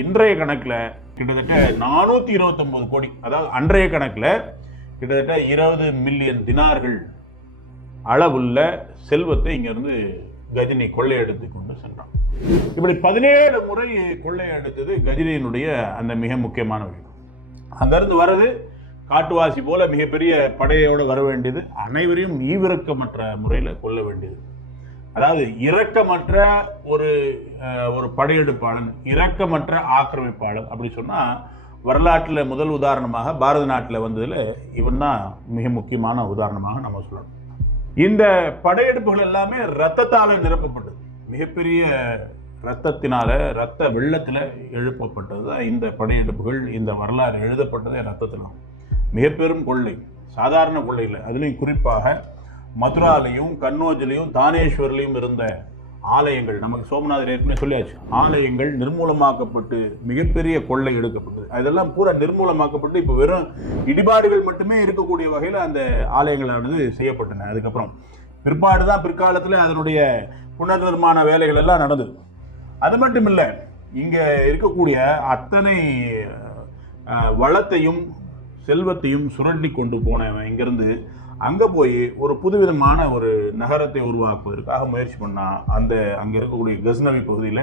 இன்றைய கணக்கில் கிட்டத்தட்ட நானூற்றி இருபத்தொம்போது கோடி அதாவது அன்றைய கணக்கில் கிட்டத்தட்ட இருபது மில்லியன் தினார்கள் அளவுள்ள செல்வத்தை இங்கேருந்து கஜினி கொள்ளையடித்து கொண்டு சென்றான். இப்படி பதினேழு முறை கொள்ளையடித்தது கஜினியினுடைய அந்த மிக முக்கியமான விஷயம் அங்கேருந்து வர்றது காட்டுவாசி போல மிகப்பெரிய படையோடு வர வேண்டியது அனைவரையும் ஈவிரக்கமற்ற முறையில் கொள்ள வேண்டியது. அதாவது இரக்கமற்ற ஒரு ஒரு படையெடுப்பாளன் இரக்கமற்ற ஆக்கிரமிப்பாளன் அப்படி சொன்னால் வரலாற்றில் முதல் உதாரணமாக பாரத நாட்டில் வந்ததில் இவன் தான் மிக முக்கியமான உதாரணமாக நம்ம சொல்லணும். இந்த படையெடுப்புகள் எல்லாமே ரத்தத்தால் நிரப்பப்பட்டது. மிகப்பெரிய ரத்தத்தினால ரத்த வெள்ளத்தில் எழுப்பப்பட்டது தான் இந்த படையெடுப்புகள் இந்த வரலாறு எழுதப்பட்டதே ரத்தத்தினால் மிகப்பெரும் கொள்ளை சாதாரண கொள்ளை இல்லை அதுலேயும் குறிப்பாக மதுராலையும் கன்னோஜிலையும் தானேஸ்வரிலையும் இருந்த ஆலயங்கள் நமக்கு சோமநாதர் ஏற்கனவே சொல்லியாச்சு ஆலயங்கள் நிர்மூலமாக்கப்பட்டு மிகப்பெரிய கொள்ளை எடுக்கப்பட்டது. அதெல்லாம் பூரா நிர்மூலமாக்கப்பட்டு இப்போ வெறும் இடிபாடுகள் மட்டுமே இருக்கக்கூடிய வகையில் அந்த ஆலயங்களானது செய்யப்பட்டன. அதுக்கப்புறம் பிற்பாடு தான் பிற்காலத்தில் அதனுடைய புனர் நிர்மாண வேலைகள் எல்லாம் நடந்தது. அது மட்டும் இல்லை இங்கே இருக்கக்கூடிய அத்தனை வளத்தையும் செல்வத்தையும் சுரண்டி கொண்டு போனவன் இங்கிருந்து அங்கே போய் ஒரு புதுவிதமான ஒரு நகரத்தை உருவாக்குவதற்காக முயற்சி பண்ணான். அந்த அங்கே இருக்கக்கூடிய கஸ்னவி பகுதியில்